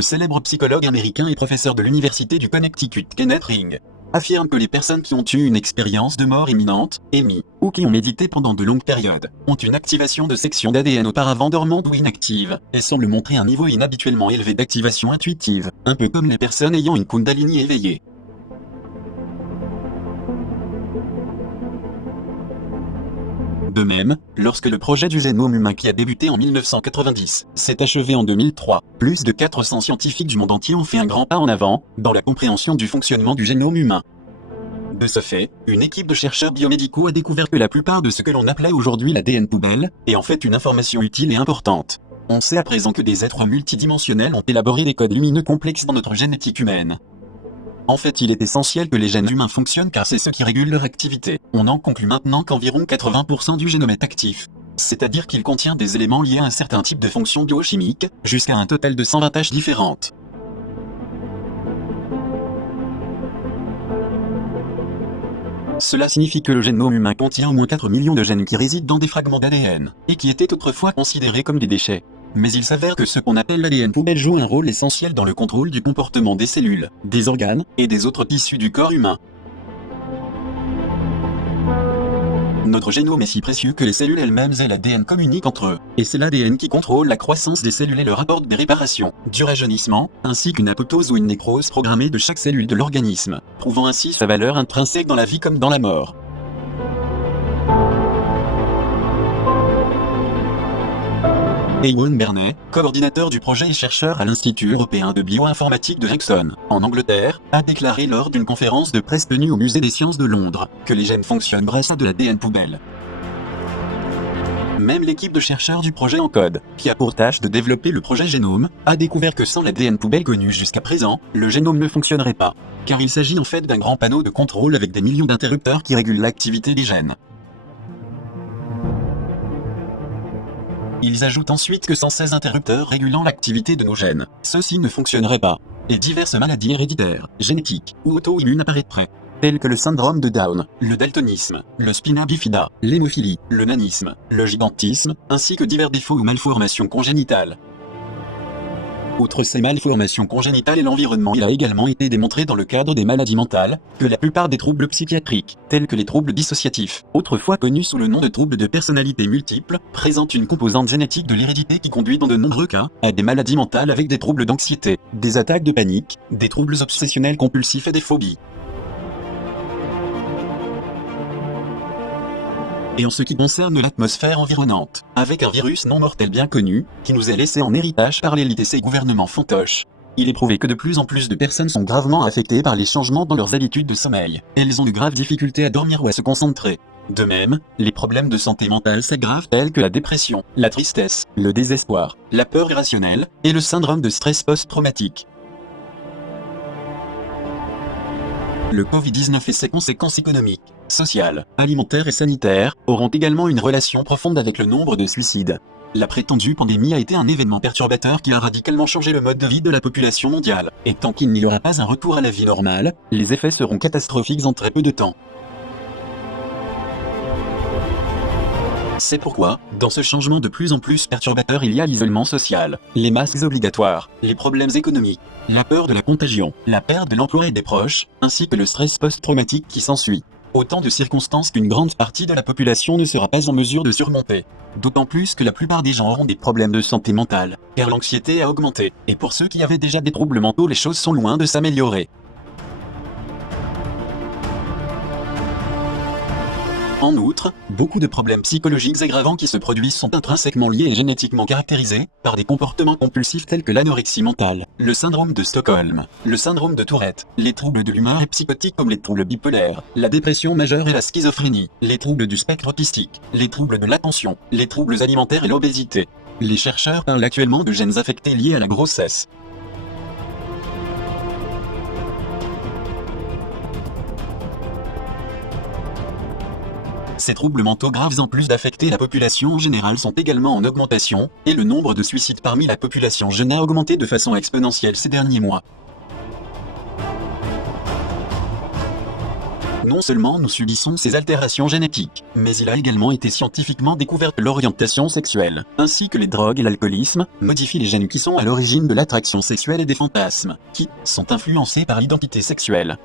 Le célèbre psychologue américain et professeur de l'université du Connecticut, Kenneth Ring, affirme que les personnes qui ont eu une expérience de mort imminente, EMI, ou qui ont médité pendant de longues périodes, ont une activation de sections d'ADN auparavant dormantes ou inactives, et semblent montrer un niveau inhabituellement élevé d'activation intuitive, un peu comme les personnes ayant une Kundalini éveillée. De même, lorsque le projet du génome humain qui a débuté en 1990 s'est achevé en 2003, plus de 400 scientifiques du monde entier ont fait un grand pas en avant dans la compréhension du fonctionnement du génome humain. De ce fait, une équipe de chercheurs biomédicaux a découvert que la plupart de ce que l'on appelait aujourd'hui l'ADN poubelle est en fait une information utile et importante. On sait à présent que des êtres multidimensionnels ont élaboré des codes lumineux complexes dans notre génétique humaine. En fait, il est essentiel que les gènes humains fonctionnent car c'est ce qui régule leur activité. On en conclut maintenant qu'environ 80% du génome est actif. C'est-à-dire qu'il contient des éléments liés à un certain type de fonction biochimique, jusqu'à un total de 120 tâches différentes. Cela signifie que le génome humain contient au moins 4 millions de gènes qui résident dans des fragments d'ADN, et qui étaient autrefois considérés comme des déchets. Mais il s'avère que ce qu'on appelle l'ADN poubelle joue un rôle essentiel dans le contrôle du comportement des cellules, des organes, et des autres tissus du corps humain. Notre génome est si précieux que les cellules elles-mêmes et l'ADN communiquent entre eux, et c'est l'ADN qui contrôle la croissance des cellules et leur apporte des réparations, du rajeunissement, ainsi qu'une apoptose ou une nécrose programmée de chaque cellule de l'organisme, prouvant ainsi sa valeur intrinsèque dans la vie comme dans la mort. Ewan Bernet, coordinateur du projet et chercheur à l'Institut européen de bioinformatique de Wrexham, en Angleterre, a déclaré lors d'une conférence de presse tenue au Musée des sciences de Londres que les gènes fonctionnent grâce à de l'ADN poubelle. Même l'équipe de chercheurs du projet ENCODE, qui a pour tâche de développer le projet Génome, a découvert que sans l'ADN poubelle connu jusqu'à présent, le génome ne fonctionnerait pas, car il s'agit en fait d'un grand panneau de contrôle avec des millions d'interrupteurs qui régulent l'activité des gènes. Ils ajoutent ensuite que sans ces interrupteurs régulant l'activité de nos gènes, ceux-ci ne fonctionneraient pas, et diverses maladies héréditaires, génétiques ou auto-immunes apparaîtraient, telles que le syndrome de Down, le daltonisme, le spina bifida, l'hémophilie, le nanisme, le gigantisme, ainsi que divers défauts ou malformations congénitales. Outre ces malformations congénitales et l'environnement, il a également été démontré dans le cadre des maladies mentales, que la plupart des troubles psychiatriques, tels que les troubles dissociatifs, autrefois connus sous le nom de troubles de personnalité multiple, présentent une composante génétique de l'hérédité qui conduit dans de nombreux cas à des maladies mentales avec des troubles d'anxiété, des attaques de panique, des troubles obsessionnels compulsifs et des phobies. Et en ce qui concerne l'atmosphère environnante, avec un virus non mortel bien connu, qui nous est laissé en héritage par l'élite et ses gouvernements fantoches, il est prouvé que de plus en plus de personnes sont gravement affectées par les changements dans leurs habitudes de sommeil. Elles ont de graves difficultés à dormir ou à se concentrer. De même, les problèmes de santé mentale s'aggravent tels que la dépression, la tristesse, le désespoir, la peur irrationnelle, et le syndrome de stress post-traumatique. Le Covid-19 et ses conséquences économiques, sociales, alimentaires et sanitaires auront également une relation profonde avec le nombre de suicides. La prétendue pandémie a été un événement perturbateur qui a radicalement changé le mode de vie de la population mondiale, et tant qu'il n'y aura pas un retour à la vie normale, les effets seront catastrophiques en très peu de temps. C'est pourquoi, dans ce changement de plus en plus perturbateur, il y a l'isolement social, les masques obligatoires, les problèmes économiques, la peur de la contagion, la perte de l'emploi et des proches, ainsi que le stress post-traumatique qui s'ensuit. Autant de circonstances qu'une grande partie de la population ne sera pas en mesure de surmonter. D'autant plus que la plupart des gens auront des problèmes de santé mentale, car l'anxiété a augmenté, et pour ceux qui avaient déjà des troubles mentaux, les choses sont loin de s'améliorer. En outre, beaucoup de problèmes psychologiques aggravants qui se produisent sont intrinsèquement liés et génétiquement caractérisés par des comportements compulsifs tels que l'anorexie mentale, le syndrome de Stockholm, le syndrome de Tourette, les troubles de l'humeur et psychotiques comme les troubles bipolaires, la dépression majeure et la schizophrénie, les troubles du spectre autistique, les troubles de l'attention, les troubles alimentaires et l'obésité. Les chercheurs parlent actuellement de gènes affectés liés à la grossesse. Ces troubles mentaux graves, en plus d'affecter la population en général, sont également en augmentation, et le nombre de suicides parmi la population jeune a augmenté de façon exponentielle ces derniers mois. Non seulement nous subissons ces altérations génétiques, mais il a également été scientifiquement découvert que l'orientation sexuelle, ainsi que les drogues et l'alcoolisme, modifient les gènes qui sont à l'origine de l'attraction sexuelle et des fantasmes, qui sont influencés par l'identité sexuelle.